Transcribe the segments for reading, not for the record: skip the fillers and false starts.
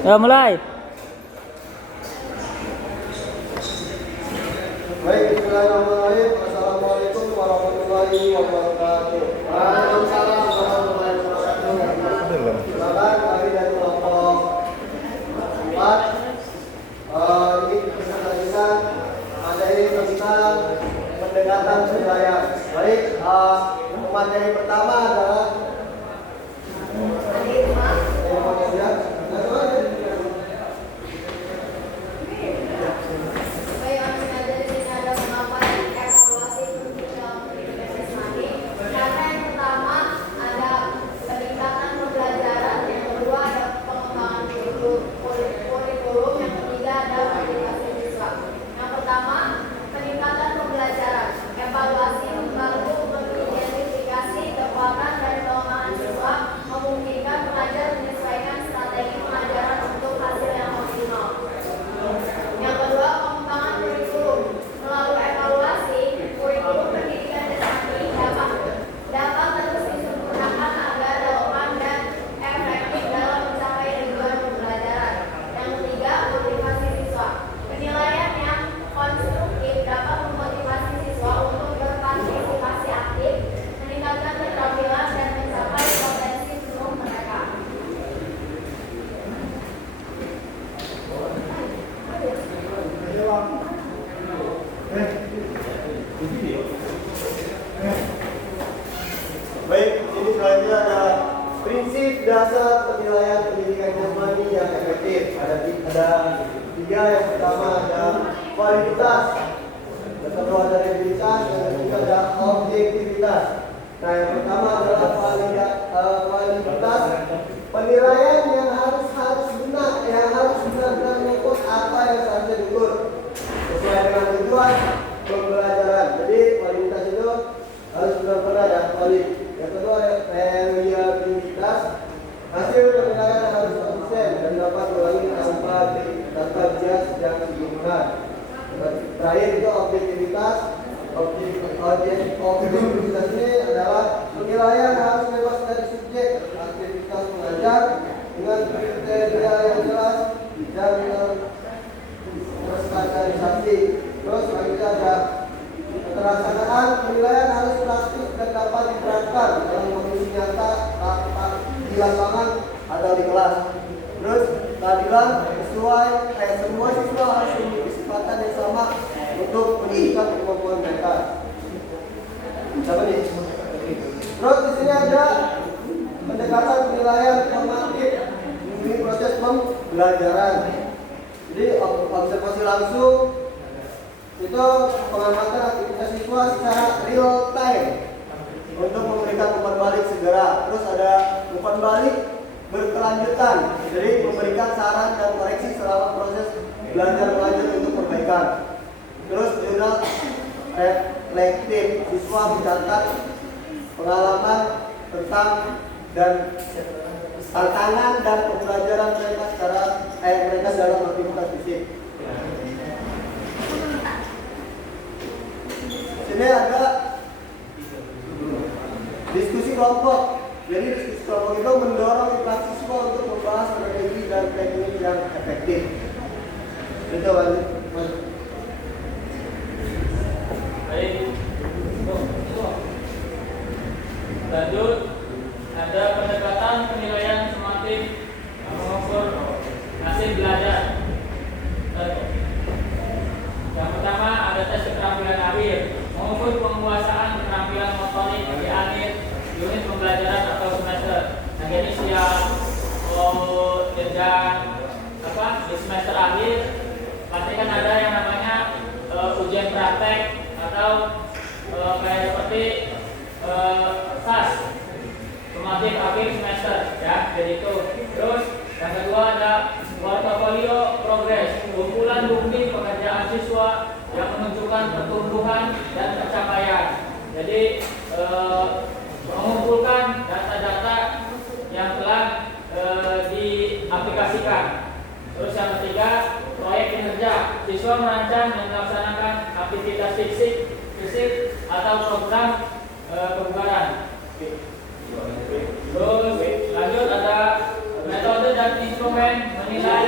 Ya, mulai. Baik, bismillahirrahmanirrahim. Assalamualaikum warahmatullahi wabarakatuh. Waalaikumsalam warahmatullahi wabarakatuh. Silakan kami dari kelompok 4. Ini presentasikan materi tentang pendekatan penilaian. Baik, materi pertama adalah baik, ini selanjutnya ada prinsip dasar penilaian pendidikan jasmani yang efektif. Ada 3. Yang pertama ada kualitas, yang kedua ada reliabilitas, yang ketiga ada objektivitas. Nah, yang pertama adalah kualitas penilaian yang harus benar, yang harus benar-benar mengukur apa yang seharusnya diukur sesuai dengan tujuan pembelajaran. Jadi kualitas itu harus benar-benar dan valid. Yang kedua reliabilitas, hasil penilaian harus konsisten dan dapat diulangi tanpa bias yang digunakan. Terakhir itu objektivitas. Objektivitas ini adalah penilaian harus bebas dari subjek aktivitas mengajar dengan kriteria yang jelas dan terstandarisasi. Terus selanjutnya ada keterlaksanaan penilaian harus praktis dan dapat diterapkan dalam kondisi nyata di lapangan atau di kelas. Terus keadilan sesuai semua siswa harus memiliki kesempatan yang sama untuk meningkatkan kemampuan mereka. Siapa nih? Terus di sini ada pendekatan penilaian formatif ini proses pembelajaran. Jadi observasi langsung itu pengamatan aktivitas siswa secara real time untuk memberikan umpan balik segera. Terus ada umpan balik berkelanjutan, jadi memberikan saran dan koreksi selama proses belajar mengajar untuk perbaikan. Terus jurnal reflektif, siswa mencatat pengalaman tentang dan tantangan dan pembelajaran mereka mereka dalam aktivitas fisik. Sini ada diskusi kelompok. Jadi diskusi kelompok itu mendorong interaksi siswa untuk membahas strategi dan teknik yang efektif. Itu lanjut. Baik. Lanjut, ada pendekatan penilaian semakin mengukur hasil belajar. Yang pertama ada tes keterampilan akhir, mengukur penguasaan keterampilan motorik di akhir unit pembelajaran atau semester. Nah, jadi siap jenjang di semester akhir pasti kan ada yang namanya ujian praktek atau kayak seperti SAS summatif akhir semester ya, jadi itu. Terus yang kedua ada portofolio progres, kumpulan bukti pekerjaan siswa yang menunjukkan pertumbuhan dan pencapaian. Jadi mengumpulkan data-data yang telah diaplikasikan. Terus yang ketiga, proyek kinerja, siswa merancang dan melaksanakan aktivitas fisik atau program kebugaran. Terus lanjut ada metode dan instrumen menilai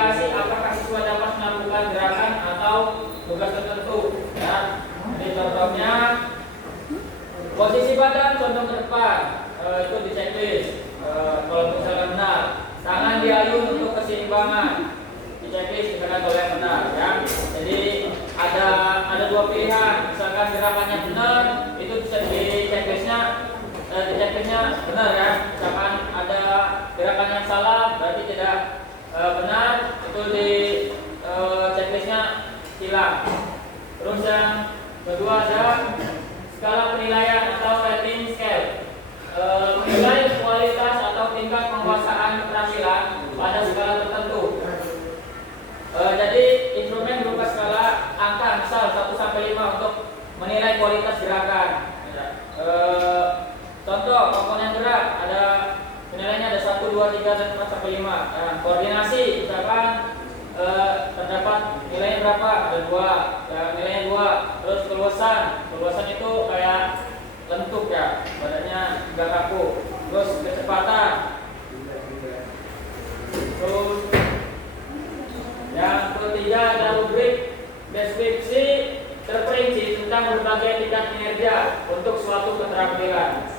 verifikasi apakah siswa dapat melakukan gerakan atau tugas tertentu. Ya. Jadi contohnya posisi badan condong ke depan, itu di checklist. Kalau misalkan benar, tangan diayun untuk keseimbangan, di checklist misalkan kalau yang benar. Ya. Jadi ada dua pilihan, misalkan gerakannya benar, itu bisa di checklistnya benar ya. Misalkan ada gerakan yang salah, berarti tidak benar, itu di checklistnya hilang. Terus yang kedua ada skala penilaian atau rating scale, menilai kualitas atau tingkat penguasaan keterampilan pada skala tertentu. Jadi instrumen berupa skala angka, misal 1 sampai 5 untuk menilai kualitas gerakan. Contoh komponen gerak ada penilaiannya ada 1, 2, 3, dan 4 sampai 5. Koordinasi misalkan terdapat nilainya berapa? Ada 2, ya, nilainya 2. Terus keluasan itu kayak lentuk ya, badannya juga kaku. Terus kecepatan. Terus yang ketiga ada rubrik deskripsi terperinci tentang berbagai tingkat kinerja untuk suatu keterampilan.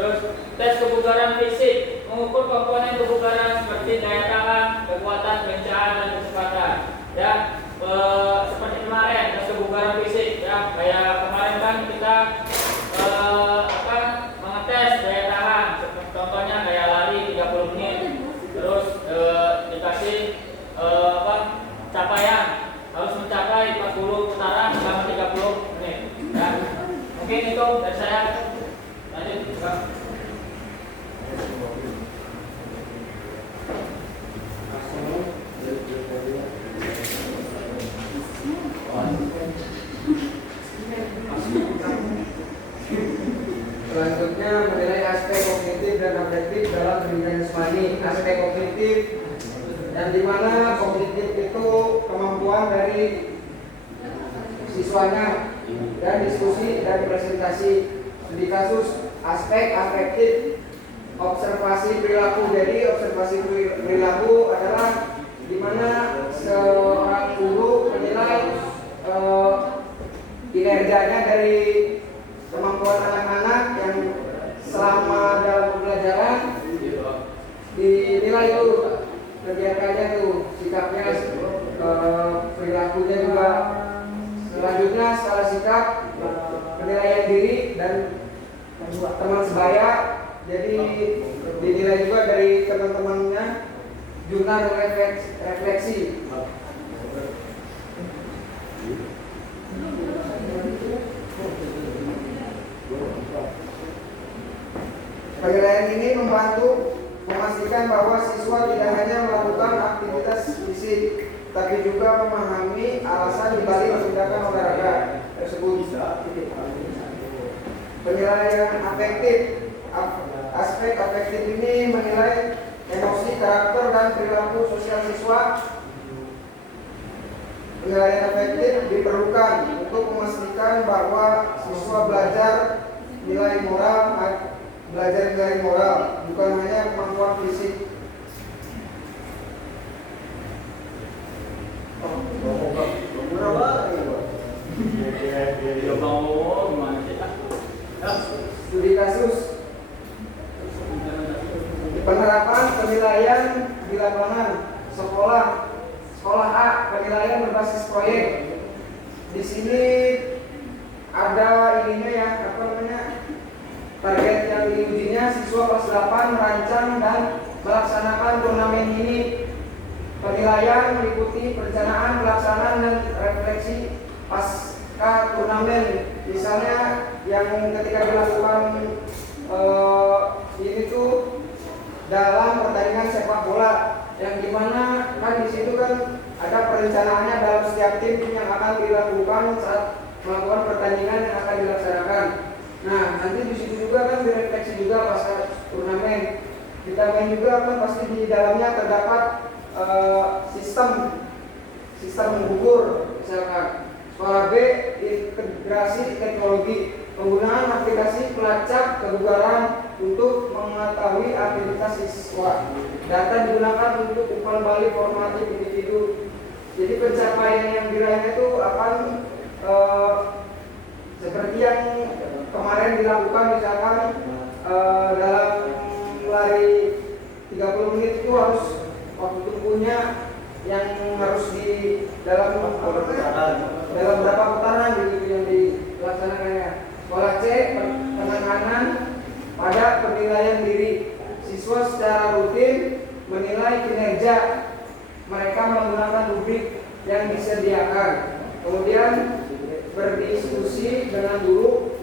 Terus tes kebugaran fisik, mengukur komponen kebugaran seperti daya tahan, kekuatan, kencaan, dan kecepatan. Ya, seperti kemarin tes kebugaran fisik, ya kayak kemarin kan kita mengetes daya tahan, contohnya kayak lari 30 menit, terus dikasih capaian harus mencapai 40 putaran selama 30 menit. Ya, mungkin itu dari saya. Lanjut, Pak. Selanjutnya menilai aspek kognitif dan afektif dalam pendidikan jasmani. Aspek kognitif yang dimana kognitif itu kemampuan dari siswanya dan diskusi dan presentasi. Di kasus aspek afektif observasi perilaku. Jadi observasi perilaku adalah dimana seorang guru menilai kinerjanya dari kemampuan anak-anak yang selama dalam pembelajaran, dinilai itu kegiatannya tuh, sikapnya, perilakunya juga. Selanjutnya skala sikap, penilaian diri dan teman sebaya, jadi dinilai juga dari teman-temannya, jurnal refleksi. Penilaian ini membantu memastikan bahwa siswa tidak hanya melakukan aktivitas fisik, tapi juga memahami alasan dibalik tindakan olahraga tersebut. Penilaian afektif, aspek afektif ini menilai emosi, karakter, dan perilaku sosial siswa. Penilaian afektif diperlukan untuk memastikan bahwa siswa belajar nilai moral, bukan hanya kemampuan fisik. Studi kasus, penerapan penilaian di lapangan sekolah A, penilaian berbasis proyek. Di sini ada ininya ya, target yang diujinya siswa kelas 8 merancang dan melaksanakan turnamen ini. Penilaian meliputi perencanaan, pelaksanaan, dan refleksi pasca turnamen. Misalnya yang ketika dilakukan ini tuh dalam pertandingan sepak bola, yang dimana kan di situ kan ada perencanaannya dalam setiap tim yang akan dilakukan saat melakukan pertandingan yang akan dilaksanakan. Nah, nanti di situ juga kan direfleksi juga pasca turnamen. Kita main juga kan pasti di dalamnya terdapat sistem mengukur, misalkan Sekolah B, integrasi teknologi, penggunaan aplikasi pelacak kebugaran untuk mengetahui aktivitas siswa. Data digunakan untuk umpan balik formatif individu. Jadi pencapaian yang diraih itu akan seperti yang kemarin dilakukan, misalkan dalam lari 30 menit itu harus waktu tempuhnya yang harus di dalam berapa putaran gitu yang dilaksanakannya. Sekolah C, penekanan pada penilaian diri. Siswa secara rutin menilai kinerja mereka menggunakan rubrik yang disediakan. Kemudian berdiskusi dengan guru